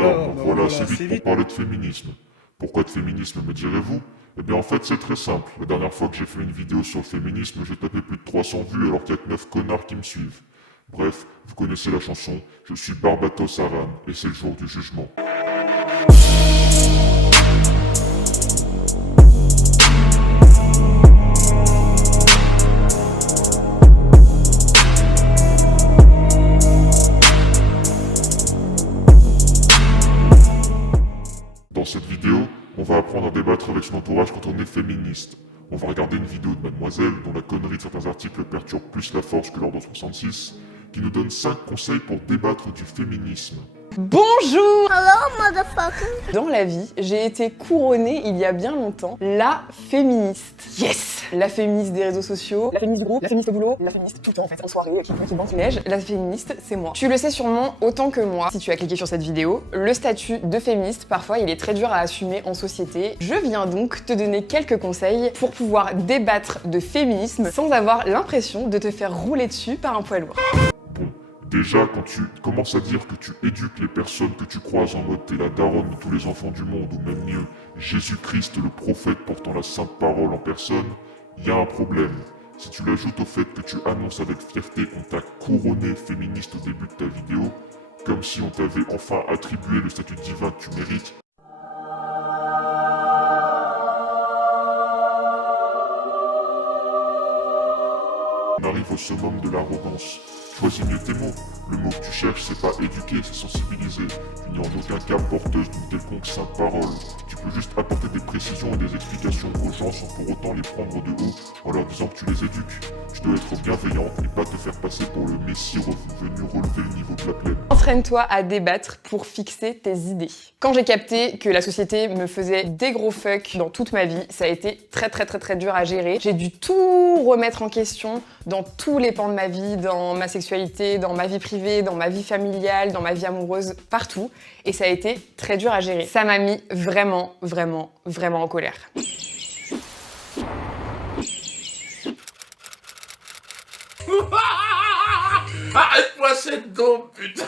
Alors, voilà, c'est vite pour parler de féminisme. Pourquoi de féminisme, me direz-vous? Eh bien en fait c'est très simple. La dernière fois que j'ai fait une vidéo sur le féminisme, j'ai tapé plus de 300 vues alors qu'il y a que 9 connards qui me suivent. Bref, vous connaissez la chanson, je suis Barbatos Aran et c'est le jour du jugement. Dans cette vidéo, on va apprendre à débattre avec son entourage quand on est féministe. On va regarder une vidéo de Mademoiselle, dont la connerie de certains articles perturbe plus la force que l'ordre 66, qui nous donne 5 conseils pour débattre du féminisme. Bonjour! Hello, motherfucker! Dans la vie, j'ai été couronnée il y a bien longtemps la féministe. Yes! La féministe des réseaux sociaux, la féministe du groupe, la féministe au boulot, la féministe tout le temps en fait, en soirée, qui neige. La féministe, c'est moi. Tu le sais sûrement autant que moi, si tu as cliqué sur cette vidéo, le statut de féministe, parfois, il est très dur à assumer en société. Je viens donc te donner quelques conseils pour pouvoir débattre de féminisme sans avoir l'impression de te faire rouler dessus par un poids lourd. Déjà, quand tu commences à dire que tu éduques les personnes que tu croises en mode t'es la daronne de tous les enfants du monde, ou même mieux, Jésus-Christ le prophète portant la sainte parole en personne, il y a un problème. Si tu l'ajoutes au fait que tu annonces avec fierté qu'on t'a couronné féministe au début de ta vidéo, comme si on t'avait enfin attribué le statut divin que tu mérites, on arrive au summum de l'arrogance. Choisis mieux tes mots. Le mot que tu cherches, c'est pas éduquer, c'est sensibiliser. Tu n'es en aucun cas porteuse d'une quelconque sainte parole. Tu peux juste apporter des précisions et des explications aux gens sans pour autant les prendre de haut en leur disant que tu les éduques. Tu dois être bienveillante et pas te faire passer pour le messie venu relever le niveau de la plaine. Entraîne-toi à débattre pour fixer tes idées. Quand j'ai capté que la société me faisait des gros fuck dans toute ma vie, ça a été très dur à gérer. J'ai dû tout remettre en question dans tous les pans de ma vie, dans ma sexualité, dans ma vie privée, dans ma vie familiale, dans ma vie amoureuse, partout. Et ça a été très dur à gérer. Ça m'a mis vraiment en colère. Arrête-moi cette dope, putain!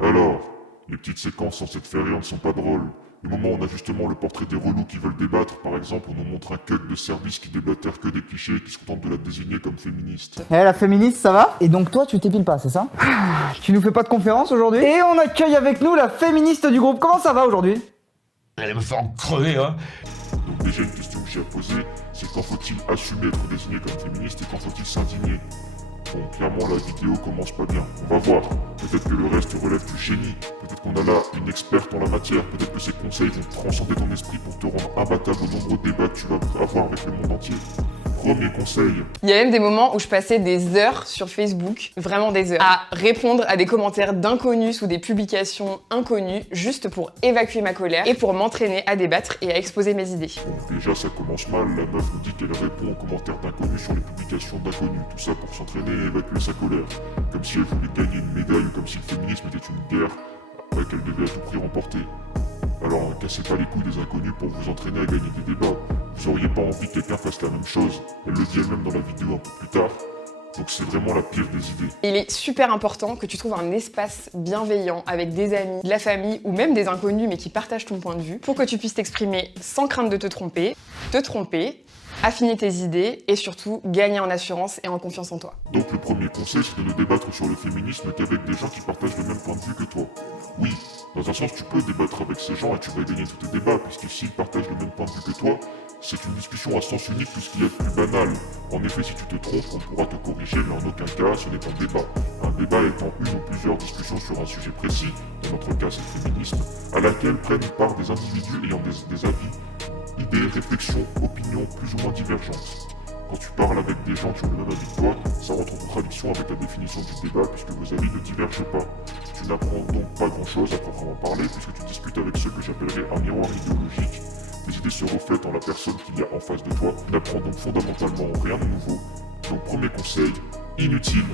Alors, les petites séquences censées te faire rire ne sont pas drôles. Le moment où on a justement le portrait des relous qui veulent débattre, par exemple, on nous montre un cuck de service qui déblatère que des clichés et qui se contente de la désigner comme féministe. Eh la féministe, ça va? Et donc toi, tu t'épiles pas, c'est ça? Tu nous fais pas de conférence aujourd'hui? Et on accueille avec nous la féministe du groupe. Comment ça va aujourd'hui? Elle me fait en crever, hein! Donc déjà une question que j'ai à poser, c'est quand faut-il assumer être désigné comme féministe et quand faut-il s'indigner? Bon, clairement la vidéo commence pas bien, on va voir. Peut-être que le reste relève du génie, peut-être qu'on a là une experte en la matière, peut-être que ces conseils vont transcender ton esprit pour te rendre imbattable aux nombreux débats que tu vas avoir avec le monde entier. Premier conseil. Il y a même des moments où je passais des heures sur Facebook, vraiment des heures, à répondre à des commentaires d'inconnus sous des publications inconnues, juste pour évacuer ma colère et pour m'entraîner à débattre et à exposer mes idées. Bon, déjà ça commence mal, la meuf nous dit qu'elle répond aux commentaires d'inconnus sur les publications d'inconnus, tout ça pour s'entraîner et évacuer sa colère. Comme si elle voulait gagner une médaille ou comme si le féminisme était une guerre qu'elle devait à tout prix remporter. Alors ne cassez pas les couilles des inconnus pour vous entraîner à gagner des débats. Vous auriez pas envie que quelqu'un fasse la même chose. Elle le dit elle-même dans la vidéo un peu plus tard. Donc c'est vraiment la pire des idées. Il est super important que tu trouves un espace bienveillant avec des amis, de la famille ou même des inconnus mais qui partagent ton point de vue pour que tu puisses t'exprimer sans crainte de te tromper, affiner tes idées et surtout gagner en assurance et en confiance en toi. Donc le premier conseil, c'est de ne débattre sur le féminisme qu'avec des gens qui partagent le même point de vue que toi. Oui, dans un sens, tu peux débattre avec ces gens et tu vas gagner tous tes débats, puisque s'ils partagent le même point de vue que toi, c'est une discussion à sens unique, tout ce qu'il y a de plus banal. En effet, si tu te trompes, on pourra te corriger, mais en aucun cas, ce n'est un débat. Un débat étant une ou plusieurs discussions sur un sujet précis, dans notre cas c'est le féminisme, à laquelle prennent part des individus ayant des avis, idées, réflexions, opinions plus ou moins divergentes. Quand tu parles avec des gens qui ont le même avis que toi, ça rentre en contradiction avec la définition du débat puisque vos avis ne divergent pas. Tu n'apprends donc pas grand chose à proprement parler puisque tu discutes avec ceux que j'appellerais un miroir idéologique. Tes idées se reflètent en la personne qu'il y a en face de toi. Tu n'apprends donc fondamentalement rien de nouveau. Donc premier conseil, inutile.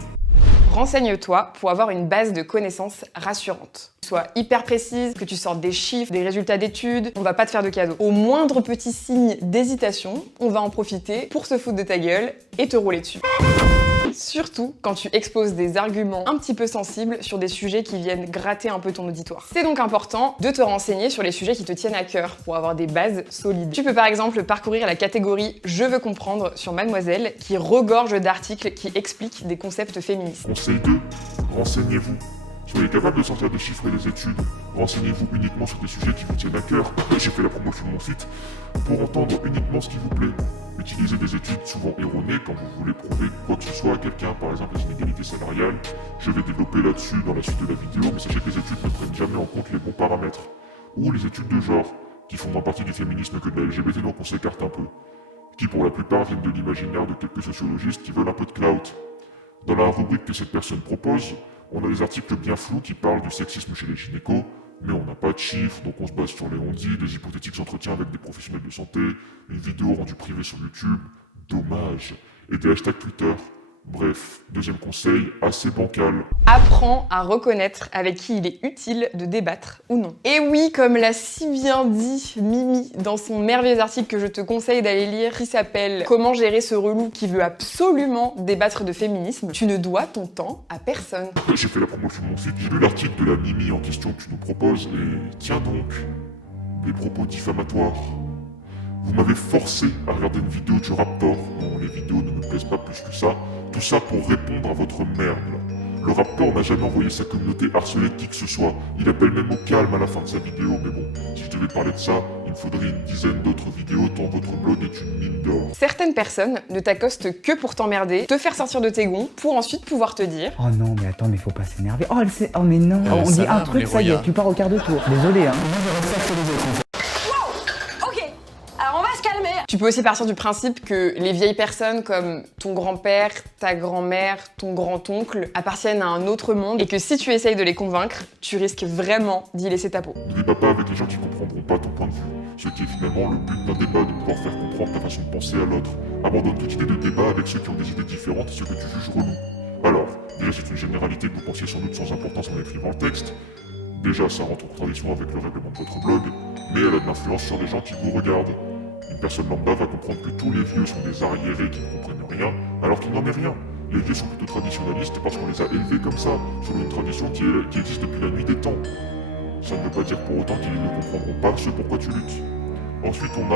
Renseigne-toi pour avoir une base de connaissances rassurante. Sois hyper précise, que tu sortes des chiffres, des résultats d'études, on va pas te faire de cadeaux. Au moindre petit signe d'hésitation, on va en profiter pour se foutre de ta gueule et te rouler dessus. surtout quand tu exposes des arguments un petit peu sensibles sur des sujets qui viennent gratter un peu ton auditoire. C'est donc important de te renseigner sur les sujets qui te tiennent à cœur pour avoir des bases solides. Tu peux par exemple parcourir la catégorie Je veux comprendre sur Mademoiselle qui regorge d'articles qui expliquent des concepts féministes. Conseil 2, renseignez-vous. Soyez capable de sortir des chiffres et des études. Renseignez-vous uniquement sur des sujets qui vous tiennent à cœur. J'ai fait la promotion de mon site pour entendre uniquement ce qui vous plaît. Utilisez des études souvent erronées quand vous voulez prouver quoi que ce soit à quelqu'un, par exemple les inégalités salariales. Je vais développer là-dessus dans la suite de la vidéo, mais sachez que les études ne prennent jamais en compte les bons paramètres. Ou les études de genre, qui font moins partie du féminisme que de la LGBT, donc on s'écarte un peu. Qui pour la plupart viennent de l'imaginaire de quelques sociologistes qui veulent un peu de clout. Dans la rubrique que cette personne propose, on a des articles bien flous qui parlent du sexisme chez les gynécos, mais on n'a pas de chiffres, donc on se base sur les on-dit, des hypothétiques entretiens avec des professionnels de santé, une vidéo rendue privée sur YouTube, dommage, et des hashtags Twitter. Bref, deuxième conseil, assez bancal. Apprends à reconnaître avec qui il est utile de débattre ou non. Et oui, comme l'a si bien dit Mimi dans son merveilleux article que je te conseille d'aller lire, qui s'appelle « Comment gérer ce relou qui veut absolument débattre de féminisme », tu ne dois ton temps à personne. J'ai fait la promotion de mon site, j'ai lu l'article de la Mimi en question que tu nous proposes, et tiens donc, les propos diffamatoires. Vous m'avez forcé à regarder une vidéo du Raptor. Non, les vidéos ne me plaisent pas plus que ça. Tout ça pour répondre à votre merde, là. Le Raptor n'a jamais envoyé sa communauté harceler qui que ce soit. Il appelle même au calme à la fin de sa vidéo. Mais bon, si je devais parler de ça, il me faudrait une dizaine d'autres vidéos tant votre blog est une mine d'or. Certaines personnes ne t'accostent que pour t'emmerder, te faire sortir de tes gonds, pour ensuite pouvoir te dire Oh non, mais attends, mais faut pas s'énerver. Oh, elle sait. Oh, mais non. On dit un truc, ça y est, tu pars au quart de tour. Désolé, hein. Tu peux aussi partir du principe que les vieilles personnes comme ton grand-père, ta grand-mère, ton grand-oncle appartiennent à un autre monde et que si tu essayes de les convaincre, tu risques vraiment d'y laisser ta peau. Ne débat pas avec les gens qui comprendront pas ton point de vue. Ce qui est finalement le but d'un débat, de pouvoir faire comprendre ta façon de penser à l'autre. Abandonne toute idée de débat avec ceux qui ont des idées différentes et ceux que tu juges relous. Alors, déjà c'est une généralité que vous pensiez sans doute sans importance en écrivant le texte. Déjà ça rentre en contradiction avec le règlement de votre blog, mais elle a de l'influence sur les gens qui vous regardent. Une personne lambda va comprendre que tous les vieux sont des arriérés qui ne comprennent rien, alors qu'il n'en est rien. Les vieux sont plutôt traditionnalistes parce qu'on les a élevés comme ça, selon une tradition qui existe depuis la nuit des temps. Ça ne veut pas dire pour autant qu'ils ne comprendront pas ce pourquoi tu luttes. Ensuite on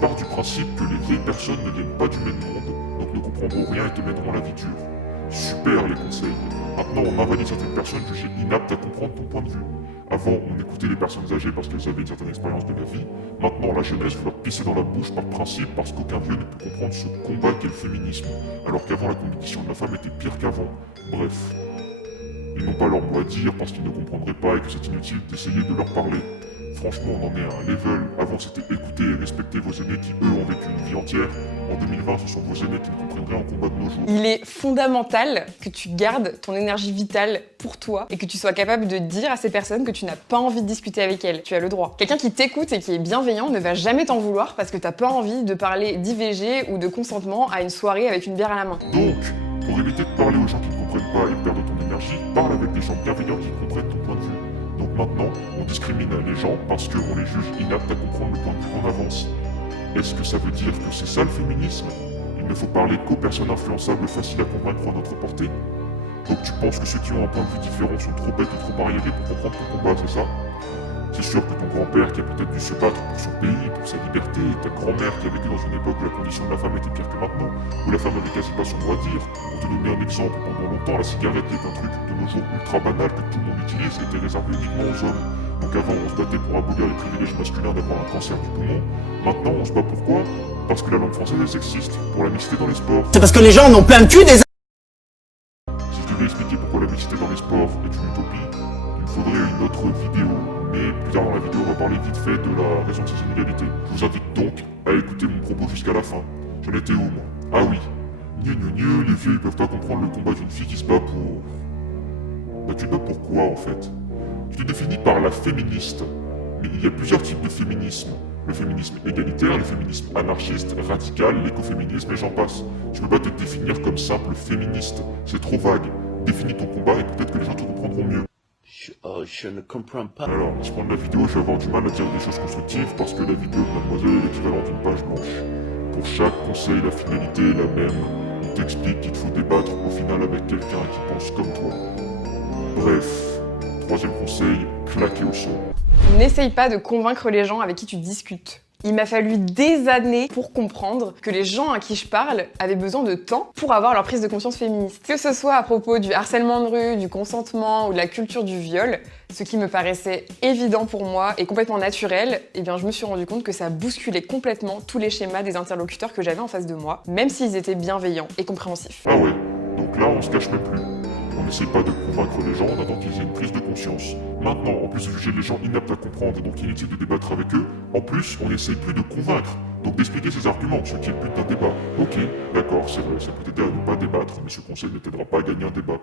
part du principe que les vieilles personnes ne viennent pas du même monde, donc ne comprendront rien et te mèneront la vie dure. Super les conseils. Maintenant on invalide certaines personnes jugées inaptes à comprendre ton point de vue. Avant, on écoutait les personnes âgées parce qu'elles avaient une certaine expérience de la vie. Maintenant, la jeunesse veut leur pisser dans la bouche par principe parce qu'aucun vieux ne peut comprendre ce combat qu'est le féminisme. Alors qu'avant, la condition de la femme était pire qu'avant. Bref. Ils n'ont pas leur mot à dire parce qu'ils ne comprendraient pas et que c'est inutile d'essayer de leur parler. Franchement, on en est à un level. Avant, c'était écouter et respecter vos aînés qui, eux, ont vécu une vie entière. En 2020, ce sont vos aînés qui ne comprendraient en combat de nos jours. Il est fondamental que tu gardes ton énergie vitale pour toi et que tu sois capable de dire à ces personnes que tu n'as pas envie de discuter avec elles. Tu as le droit. Quelqu'un qui t'écoute et qui est bienveillant ne va jamais t'en vouloir parce que t'as pas envie de parler d'IVG ou de consentement à une soirée avec une bière à la main. Donc, pour éviter de parler aux gens qui ne comprennent pas et perdre ton énergie, parle avec des gens bienveillants qui comprennent ton point de vue. Donc maintenant, on discrimine les gens parce qu'on les juge inaptes à comprendre le point de vue qu'on avance. Est-ce que ça veut dire que c'est ça le féminisme? Il ne faut parler qu'aux personnes influençables faciles à convaincre à notre portée? Donc tu penses que ceux qui ont un point de vue différent sont trop bêtes ou trop arriérés pour comprendre ton combat, c'est ça? C'est sûr que ton grand-père qui a peut-être dû se battre pour son pays, pour sa liberté, et ta grand-mère qui a vécu dans une époque où la condition de la femme était pire que maintenant, où la femme avait quasi pas son mot à dire. Pour te donner un exemple, pendant longtemps, la cigarette est un truc de nos jours ultra banal que tout le monde utilise et était réservé uniquement aux hommes. Donc avant, on se battait pour abolir les privilèges masculins d'avoir un cancer du poumon. Maintenant, on se bat pourquoi? Parce que la langue française est sexiste, pour la mixité dans les sports. C'est parce que les gens en ont plein le cul des... Si je devais expliquer pourquoi la mixité dans les sports est une utopie, il me faudrait une autre vidéo. Mais plus tard dans la vidéo, on va parler vite fait de la raison de ces inégalités. Je vous invite donc à écouter mon propos jusqu'à la fin. J'en étais où, moi? Ah oui. Les vieux, ils peuvent pas comprendre le combat d'une fille qui se bat pour... Bah tu te bats pour quoi, en fait? Tu te définis par la féministe. Mais il y a plusieurs types de féminisme. Le féminisme égalitaire, le féminisme anarchiste, radical, l'écoféminisme et j'en passe. Tu peux pas te définir comme simple féministe. C'est trop vague. Définis ton combat et peut-être que les gens te comprendront mieux. Je ne comprends pas. Alors, à ce point de la vidéo, je vais avoir du mal à dire des choses constructives parce que la vidéo de Mademoiselle est l'équivalent d'une page blanche. Pour chaque conseil, la finalité est la même. On t'explique qu'il faut débattre au final avec quelqu'un qui pense comme toi. Bref, troisième conseil, claquer au sol. N'essaye pas de convaincre les gens avec qui tu discutes. Il m'a fallu des années pour comprendre que les gens à qui je parle avaient besoin de temps pour avoir leur prise de conscience féministe. Que ce soit à propos du harcèlement de rue, du consentement ou de la culture du viol, ce qui me paraissait évident pour moi et complètement naturel, eh bien je me suis rendu compte que ça bousculait complètement tous les schémas des interlocuteurs que j'avais en face de moi, même s'ils étaient bienveillants et compréhensifs. Ah ouais, donc là on se cache même plus. On n'essaie pas de convaincre les gens, on attend qu'ils aient une prise de conscience. Maintenant, en plus de juger les gens inaptes à comprendre et donc inutiles de débattre avec eux, en plus, on n'essaie plus de convaincre, donc d'expliquer ses arguments, ce qui est le but d'un débat. Ok, d'accord, c'est vrai, ça peut t'aider à ne pas débattre, mais ce conseil ne t'aidera pas à gagner un débat.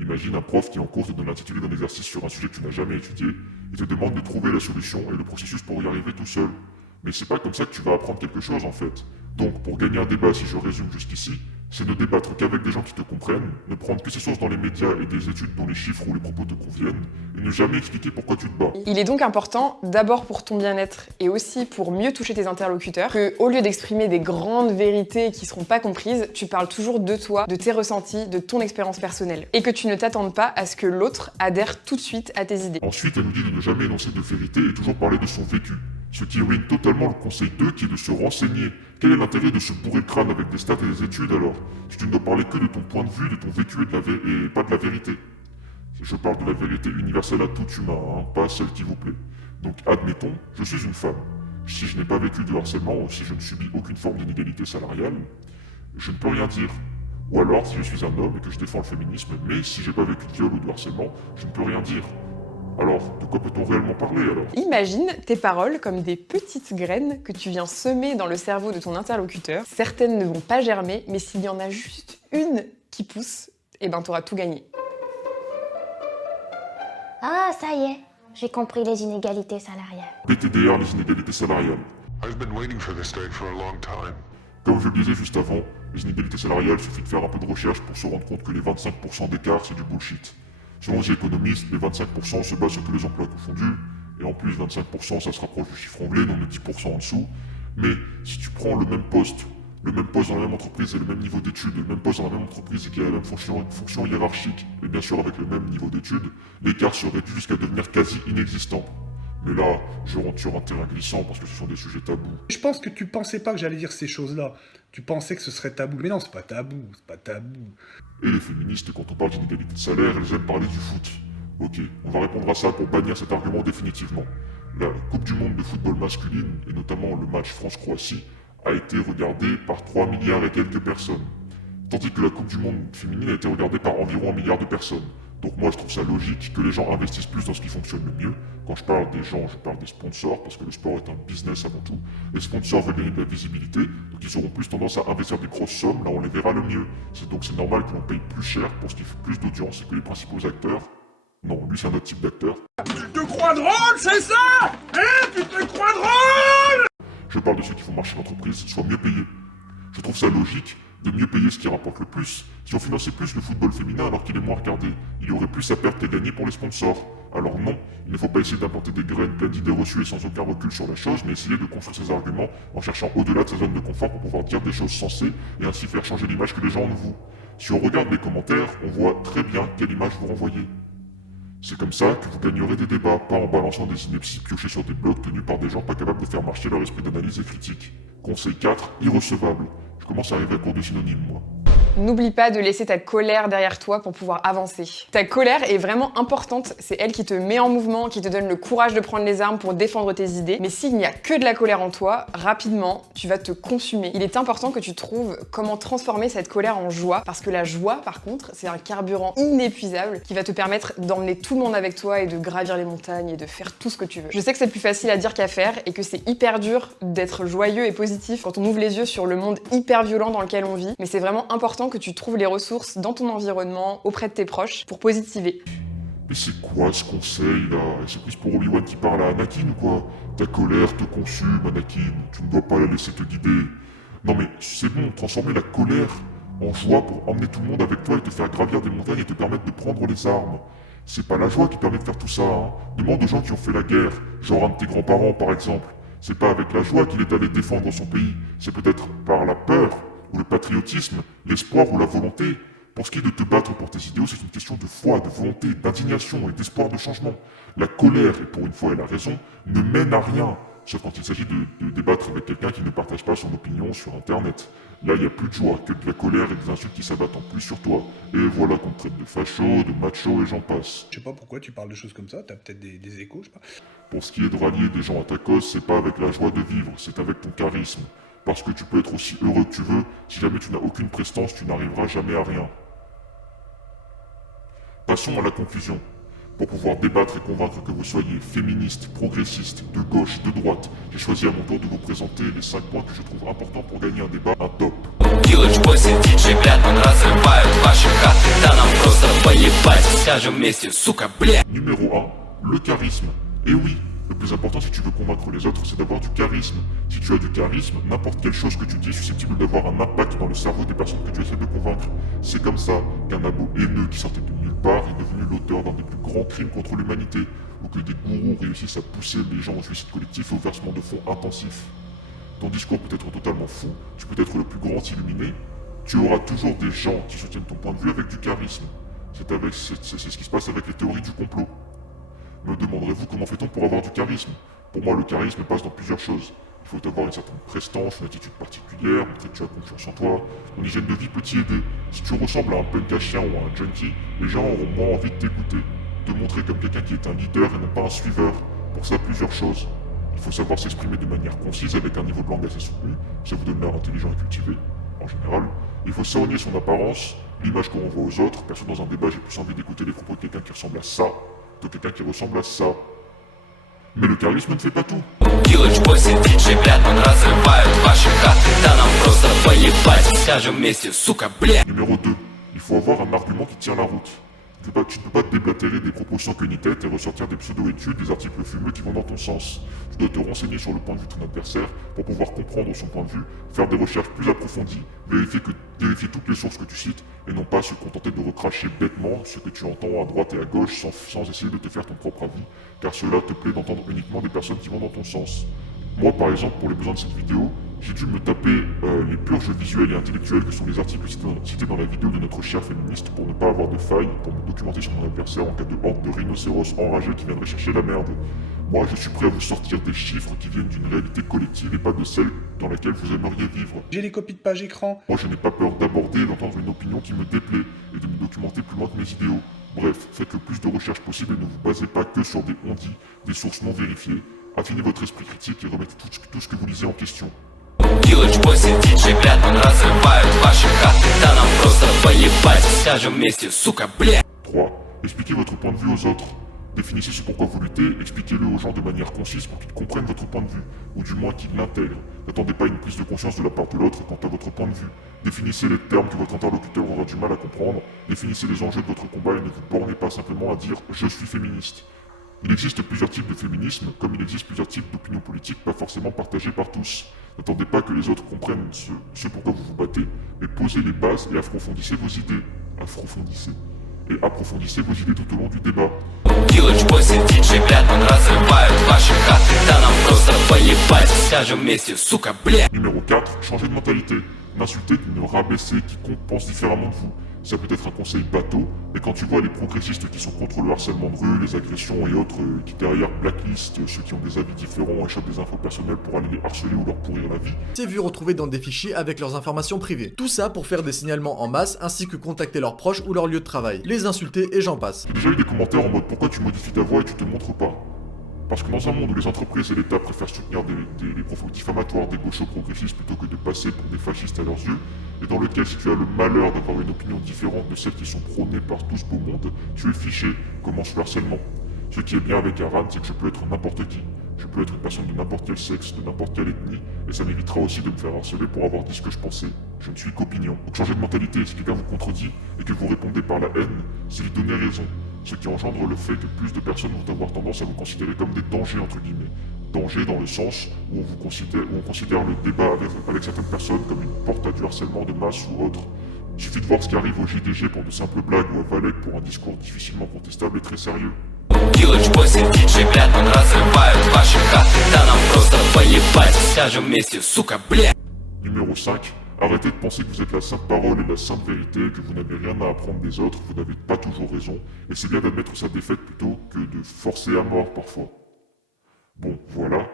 Imagine un prof qui en cours te donne l'intitulé d'un exercice sur un sujet que tu n'as jamais étudié, et te demande de trouver la solution et le processus pour y arriver tout seul. Mais c'est pas comme ça que tu vas apprendre quelque chose en fait. Donc, pour gagner un débat, si je résume jusqu'ici, c'est ne débattre qu'avec des gens qui te comprennent, ne prendre que ces sources dans les médias et des études dont les chiffres ou les propos te conviennent, et ne jamais expliquer pourquoi tu te bats. Il est donc important, d'abord pour ton bien-être et aussi pour mieux toucher tes interlocuteurs, que au lieu d'exprimer des grandes vérités qui seront pas comprises, tu parles toujours de toi, de tes ressentis, de ton expérience personnelle. Et que tu ne t'attendes pas à ce que l'autre adhère tout de suite à tes idées. Ensuite, elle nous dit de ne jamais énoncer de vérité et toujours parler de son vécu. Ce qui ruine totalement le conseil 2 qui est de se renseigner. Quel est l'intérêt de se bourrer le crâne avec des stats et des études alors? Si tu ne dois parler que de ton point de vue, de ton vécu et pas de la vérité. Je parle de la vérité universelle à tout humain, hein, pas celle qui vous plaît. Donc admettons, je suis une femme. Si je n'ai pas vécu de harcèlement ou si je ne subis aucune forme d'inégalité salariale, je ne peux rien dire. Ou alors, si je suis un homme et que je défends le féminisme, mais si j'ai pas vécu de viol ou de harcèlement, je ne peux rien dire. Alors, de quoi peut-on réellement parler alors? Imagine tes paroles comme des petites graines que tu viens semer dans le cerveau de ton interlocuteur. Certaines ne vont pas germer, mais s'il y en a juste une qui pousse, eh ben t'auras tout gagné. Ah, ça y est, j'ai compris les inégalités salariales. BTDR, les inégalités salariales. I've been waiting for this day for a long time. Comme je le disais juste avant, les inégalités salariales, suffit de faire un peu de recherche pour se rendre compte que les 25% d'écart, c'est du bullshit. Selon les économistes, les 25% se basent sur tous les emplois confondus, et en plus 25% ça se rapproche du chiffre anglais, donc de 10% en dessous. Mais si tu prends le même poste dans la même entreprise et le même niveau d'études, le même poste dans la même entreprise et qui a la même fonction hiérarchique, et bien sûr avec le même niveau d'études, l'écart se réduit jusqu'à devenir quasi inexistant. Mais là, je rentre sur un terrain glissant parce que ce sont des sujets tabous. Je pense que tu pensais pas que j'allais dire ces choses-là. Tu pensais que ce serait tabou. Mais non, c'est pas tabou, c'est pas tabou. Et les féministes, quand on parle d'inégalité de salaire, elles aiment parler du foot. Ok, on va répondre à ça pour bannir cet argument définitivement. La Coupe du Monde de football masculine, et notamment le match France-Croatie, a été regardée par 3 milliards et quelques personnes. Tandis que la Coupe du Monde féminine a été regardée par environ 1 milliard de personnes. Donc moi je trouve ça logique que les gens investissent plus dans ce qui fonctionne le mieux. Quand je parle des gens, je parle des sponsors, parce que le sport est un business avant tout. Les sponsors veulent gagner de la visibilité, donc ils auront plus tendance à investir des grosses sommes, là on les verra le mieux. Donc c'est normal que l'on paye plus cher pour ce qui fait plus d'audience et que les principaux acteurs... Non, lui c'est un autre type d'acteur. Tu te crois drôle, c'est ça? Hein? Tu te crois drôle? Je parle de ceux qui font marcher l'entreprise soient mieux payés. Je trouve ça logique de mieux payer ce qui rapporte le plus. Si on finançait plus le football féminin alors qu'il est moins regardé, il y aurait plus à perdre qu'à gagner pour les sponsors. Alors non, il ne faut pas essayer d'apporter des graines pleines d'idées reçues et sans aucun recul sur la chose, mais essayer de construire ses arguments en cherchant au-delà de sa zone de confort pour pouvoir dire des choses sensées et ainsi faire changer l'image que les gens ont de vous. Si on regarde les commentaires, on voit très bien quelle image vous renvoyez. C'est comme ça que vous gagnerez des débats, pas en balançant des inepties piochées sur des blogs tenus par des gens pas capables de faire marcher leur esprit d'analyse et critique. Conseil 4, irrecevable. Je commence à arriver à court de synonymes, moi. N'oublie pas de laisser ta colère derrière toi pour pouvoir avancer. Ta colère est vraiment importante, c'est elle qui te met en mouvement, qui te donne le courage de prendre les armes pour défendre tes idées. Mais s'il n'y a que de la colère en toi, rapidement, tu vas te consumer. Il est important que tu trouves comment transformer cette colère en joie, parce que la joie, par contre, c'est un carburant inépuisable qui va te permettre d'emmener tout le monde avec toi et de gravir les montagnes et de faire tout ce que tu veux. Je sais que c'est plus facile à dire qu'à faire et que c'est hyper dur d'être joyeux et positif quand on ouvre les yeux sur le monde hyper violent dans lequel on vit, mais c'est vraiment important que tu trouves les ressources dans ton environnement, auprès de tes proches, pour positiver. Mais c'est quoi ce conseil là? C'est plus pour Obi-Wan qui parle à Anakin ou quoi? Ta colère te consume, Anakin, tu ne dois pas la laisser te guider. Non mais c'est bon, transformer la colère en joie pour emmener tout le monde avec toi et te faire gravir des montagnes et te permettre de prendre les armes. C'est pas la joie qui permet de faire tout ça, hein. Demande aux gens qui ont fait la guerre, genre un de tes grands-parents par exemple. C'est pas avec la joie qu'il est allé défendre son pays, c'est peut-être par la peur, ou le patriotisme, l'espoir ou la volonté. Pour ce qui est de te battre pour tes idéaux, c'est une question de foi, de volonté, d'indignation et d'espoir de changement. La colère, et pour une fois elle a raison, ne mène à rien. Sauf quand il s'agit de débattre avec quelqu'un qui ne partage pas son opinion sur internet. Là, il n'y a plus de joie, que de la colère et des insultes qui s'abattent en plus sur toi. Et voilà qu'on te traite de facho, de macho et j'en passe. Je sais pas pourquoi tu parles de choses comme ça, t'as peut-être des échos, je sais pas. Pour ce qui est de rallier des gens à ta cause, c'est pas avec la joie de vivre, c'est avec ton charisme. Parce que tu peux être aussi heureux que tu veux, si jamais tu n'as aucune prestance, tu n'arriveras jamais à rien. Passons à la conclusion. Pour pouvoir débattre et convaincre que vous soyez féministe, progressiste, de gauche, de droite, j'ai choisi à mon tour de vous présenter les 5 points que je trouve importants pour gagner un débat, un top. Килыч 8, диджей, Блядман разрывают ваши хаты. Да нам просто поебать, скажем вместе, сука, блядь. Numéro 1, le charisme. Et oui, le plus important si tu veux convaincre les autres, c'est d'avoir du charisme. Si tu as du charisme, n'importe quelle chose que tu dis est susceptible d'avoir un impact dans le cerveau des personnes que tu essaies de convaincre. C'est comme ça qu'un abo haineux qui sortait de nulle part est devenu l'auteur d'un des plus grands crimes contre l'humanité, ou que des gourous réussissent à pousser les gens au suicide collectif et au versement de fonds intensif. Ton discours peut être totalement fou, tu peux être le plus grand illuminé, tu auras toujours des gens qui soutiennent ton point de vue avec du charisme. C'est ce qui se passe avec les théories du complot. Me demanderez-vous comment fait-on pour avoir du charisme? Pour moi, le charisme passe dans plusieurs choses. Il faut avoir une certaine prestance, une attitude particulière, montrer que tu as confiance en toi. Ton hygiène de vie peut t'y aider. Si tu ressembles à un punk à chien ou à un junkie, les gens auront moins envie de t'écouter. Te montrer comme quelqu'un qui est un leader et non pas un suiveur. Pour ça, plusieurs choses. Il faut savoir s'exprimer de manière concise avec un niveau de langue assez soutenu. Ça vous donne l'air intelligent et cultivé, en général. Il faut soigner son apparence, l'image qu'on renvoie aux autres. Perso, dans un débat, j'ai plus envie d'écouter les propos de quelqu'un qui ressemble à ça que quelqu'un qui ressemble à ça. Mais le charisme ne fait pas tout. Килыч 8, диджей, Блядман разрывают ваши хаты. Да нам просто поебать, скажем вместе, сука, блядь. Numéro 2, il faut avoir un argument qui tient la route. Tu ne peux pas te déblatérer des propos sans queue ni tête et ressortir des pseudo-études, des articles fumeux qui vont dans ton sens. Tu dois te renseigner sur le point de vue de ton adversaire pour pouvoir comprendre son point de vue, faire des recherches plus approfondies, vérifier toutes les sources que tu cites et non pas se contenter de recracher bêtement ce que tu entends à droite et à gauche sans essayer de te faire ton propre avis, car cela te plaît d'entendre uniquement des personnes qui vont dans ton sens. Moi par exemple, pour les besoins de cette vidéo, j'ai dû me taper les purges visuelles et intellectuelles que sont les articles cités dans la vidéo de notre chère féministe pour ne pas avoir de failles, pour me documenter sur mon adversaire en cas de horde de rhinocéros enragés qui viendraient chercher la merde. Moi, je suis prêt à vous sortir des chiffres qui viennent d'une réalité collective et pas de celle dans laquelle vous aimeriez vivre. J'ai les copies de page écran. Moi, je n'ai pas peur d'aborder et d'entendre une opinion qui me déplaît et de me documenter plus loin que mes idéaux. Bref, faites le plus de recherches possible et ne vous basez pas que sur des on-dit, des sources non vérifiées. Affinez votre esprit critique et remettez tout ce que vous lisez en question. Килыч 8, диджей, Блядман разрывают ваши хаты. Да нам просто поебать, скажем вместе, сука, блядь. 3. Expliquez votre point de vue aux autres. Définissez ce pourquoi vous luttez, expliquez-le aux gens de manière concise pour qu'ils comprennent votre point de vue, ou du moins qu'ils l'intègrent. N'attendez pas une prise de conscience de la part de l'autre quant à votre point de vue. Définissez les termes que votre interlocuteur aura du mal à comprendre, définissez les enjeux de votre combat et ne vous bornez pas simplement à dire « je suis féministe ». Il existe plusieurs types de féminisme, comme il existe plusieurs types d'opinions politiques pas forcément partagées par tous. N'attendez pas que les autres comprennent ce pourquoi vous vous battez, mais posez les bases et approfondissez vos idées. Approfondissez vos idées tout au long du débat. Килыч 8, диджей, Блядман разрывают ваши хаты. Да нам просто поебать, скажем вместе, сука, блядь. Numéro 4, changez de mentalité. N'insultez ni ne rabaissez quiconque pense différemment de vous. Ça peut être un conseil bateau, mais quand tu vois les progressistes qui sont contre le harcèlement de rue, les agressions et autres, qui derrière blacklist ceux qui ont des avis différents et chopent des infos personnelles pour aller les harceler ou leur pourrir la vie. C'est vu retrouver dans des fichiers avec leurs informations privées. Tout ça pour faire des signalements en masse ainsi que contacter leurs proches ou leur lieu de travail, les insulter et j'en passe. J'ai déjà eu des commentaires en mode pourquoi tu modifies ta voix et tu te montres pas. Parce que dans un monde où les entreprises et l'État préfèrent soutenir des propos diffamatoires des gauchos progressistes plutôt que de passer pour des fascistes à leurs yeux, et dans lequel si tu as le malheur d'avoir une opinion différente de celles qui sont prônées par tout ce beau monde, tu es fiché, commence le harcèlement. Ce qui est bien avec Aran, c'est que je peux être n'importe qui. Je peux être une personne de n'importe quel sexe, de n'importe quelle ethnie, et ça m'évitera aussi de me faire harceler pour avoir dit ce que je pensais. Je ne suis qu'opinion. Donc changez de mentalité, si quelqu'un vous contredit et que vous répondez par la haine, c'est lui donner raison. Ce qui engendre le fait que plus de personnes vont avoir tendance à vous considérer comme des dangers entre guillemets. Danger dans le sens où on considère le débat avec certaines personnes comme une porte à du harcèlement de masse ou autre. Il suffit de voir ce qui arrive au JDG pour de simples blagues ou à Valek pour un discours difficilement contestable et très sérieux. Килыч 8, диджей, Блядман разрывают ваши хаты. Да нам просто поебать, скажем вместе, сука, блядь. Numéro 5. Arrêtez de penser que vous êtes la sainte parole et la sainte vérité, que vous n'avez rien à apprendre des autres, vous n'avez pas toujours raison, et c'est bien d'admettre sa défaite plutôt que de forcer à mort parfois. Bon, voilà,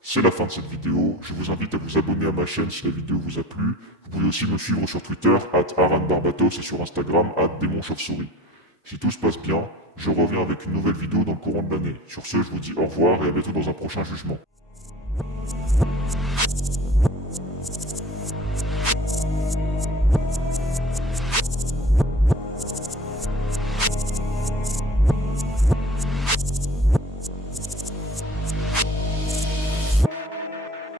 c'est la fin de cette vidéo, je vous invite à vous abonner à ma chaîne si la vidéo vous a plu, vous pouvez aussi me suivre sur Twitter, @aranbarbatos et sur Instagram, @démonchauve-souris. Si tout se passe bien, je reviens avec une nouvelle vidéo dans le courant de l'année. Sur ce, je vous dis au revoir et à bientôt dans un prochain jugement.